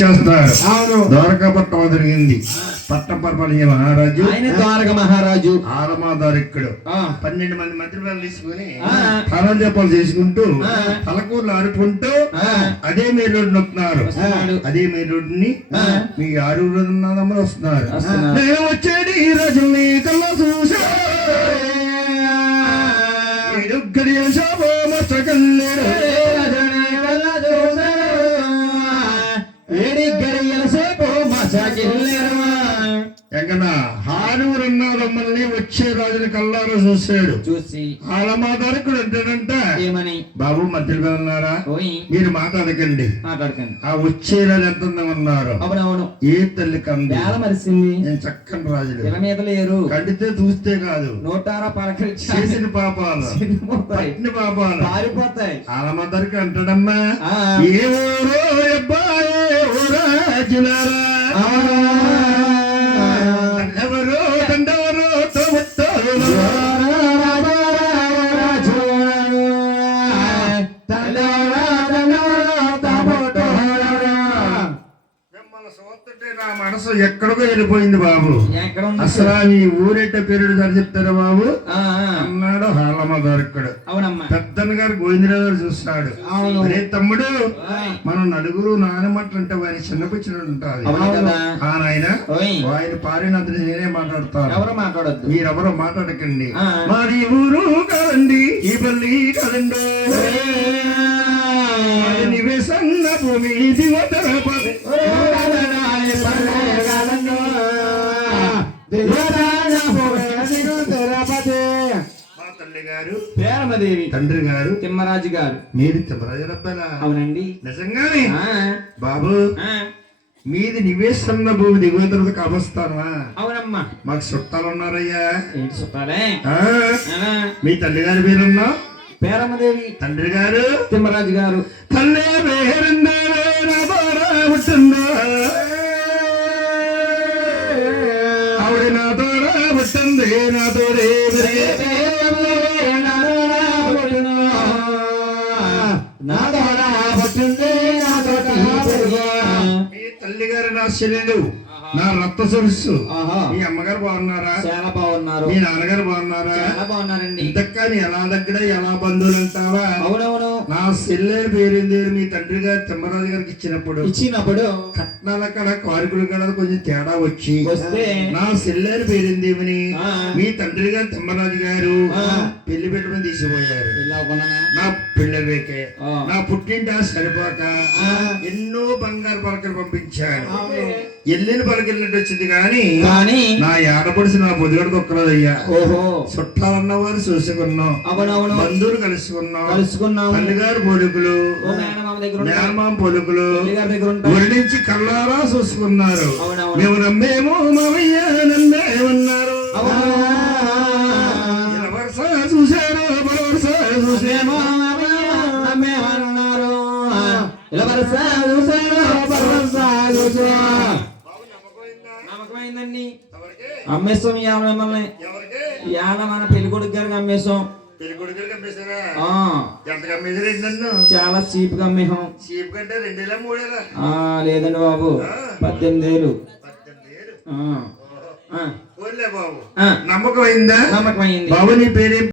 చేస్తారు. ద్వారకాపట్నం జరిగింది. పట్టం పరిపాలించే మహారాజు ఆయన ద్వారక మహారాజు ఆలమాదారిక్కుడు 12 మంది మంత్రివర్లు తీసుకుని తలజపాలు చేసుకుంటూ తలకూర్లు ఆడుకుంటూ అదే మెయిన్ రోడ్ నొక్కున్నారు. అదే మెయిన్ రోడ్ ని మీ 6 మంది వస్తున్నారు. నేను వచ్చేది ఈ రోజు నీ కల్లా చూసా హారూరన్నారమ్మల్ని వచ్చే రాజుని కల్లారా చూశాడు. చూసి ఆలమాదారికుడు అంటాడంట, ఏమని బాబు మధ్యలో వెళ్ళినారా, మీరు మాట్లాడకండి. ఆ వచ్చే రాజు ఎంత ఉన్నారు. అవునవును. ఏ తల్లి కంది మరిసింది. నేను చక్కని రాజులు మీద లేరు. కండితే చూస్తే కాదు, నోటారా పలకరించి చేసిన పాపాలు పట్టిన పాపాలు పారిపోతాయి. ఆలమాదారికి అంటాడమ్మా, ఏ ఊరో అబ్బాయి ఓ రాజులారా, ఎవరో దండవరో తోముతారు నా మనసు ఎక్కడికో వెళ్ళిపోయింది బాబు. అసలు ఈ ఊరేట పేరుడు గారు చెప్తారా బాబు అన్నాడు ఆలమాదారికుడు. పెద్దన్న గారు గోవిందరావు గారు చూస్తున్నాడు. అరే తమ్ముడు, మనం నలుగురు నానమట్లంటే ఆయన చిన్నపిచ్చినట్టు ఉంటుంది. ఆయన ఆయన పారినంత నేనే మాట్లాడతాను, ఎవరు మాట్లాడద్దు, మీరెవరో మాట్లాడకండి. మాది ఊరు కాదండి, ఈ పల్లి కాదండి, నివేసన్న భూమి దివతరపతి మా తల్లి గారు పేరమదేవి, తండ్రి గారు తిమ్మరాజు గారు. మీరు తిమ్మరాజు అబ్బాలా? అవునండి. నిజంగానే బాబు మీది నివేసన్న భూమి దిగువతరపతి కావస్తానా? అవునమ్మా. మాకు చుట్టాలు ఉన్నారయ్యా. ఏంటి చుట్టాలే? మీ తల్లి గారి పేరున్నా? పేరమ్మదేవి. తండ్రి గారు తిమ్మరాజు గారు. తల్లి పేరుందా పుట్టిందా? ఆవిడ నాతోడా పుట్టింది, నాతోడే తల్లి గారు నా చెల్లెలు, నా రక్త సొరుసు. మీ అమ్మగారు బాగున్నారా? చాలా బాగున్నారు. మీ నాన్నగారు బాగున్నారా? చాలా బాగున్నారండి. ఇంతకని ఎలా దగ్గర ఎలా బంధువులు అంటావా? అవునవును. నా చెల్లెలు పేరుంది మీ తండ్రి గారు తిమ్మరాజు గారికి ఇచ్చినప్పుడు కట్నాల కడ కారుకుల కడ కొంచెం తేడా వచ్చి నా చెల్లెలు పేరుందేమని మీ తండ్రి గారు తిమ్మరాజు గారు పెళ్లి పెట్టుకుని తీసిపోయారు. నా పిల్లలకే నా పుట్టింటా సరిపోక ఎన్నో బంగారు పలకలు పంపించాను. ఎల్లిన పలకెళ్ళినట్టు వచ్చింది కానీ నా ఏడపడిసి నా పొదిగడు దొక్కలేదయ్యా. చుట్టాలన్న వారు చూసుకున్నాం, బంధువులు కలుసుకున్నాం, తల్లిగారు పొలుకులు మేనమామ పొలుకులు ఊరి నుంచి కళ్ళారా చూసుకున్నారు. మేము నమ్మేమో మామయ్య నమ్మేమన్నారు. వరుస చూశారు, వరుస చూసేమో నమ్మేమన్నారు. నమ్మకమైందండి. అమ్మేస్తాం ఇవాళ మిమ్మల్ని. ఇవాళ మన పెళ్లి కొడుకు గారికి అమ్మేస్తాం. చాలా చీప్ గా అమ్మేసాం. లేదండి బాబు, 18,000. నమ్మకమైందా? నమ్మకమైంది బాబు. నీ పేరు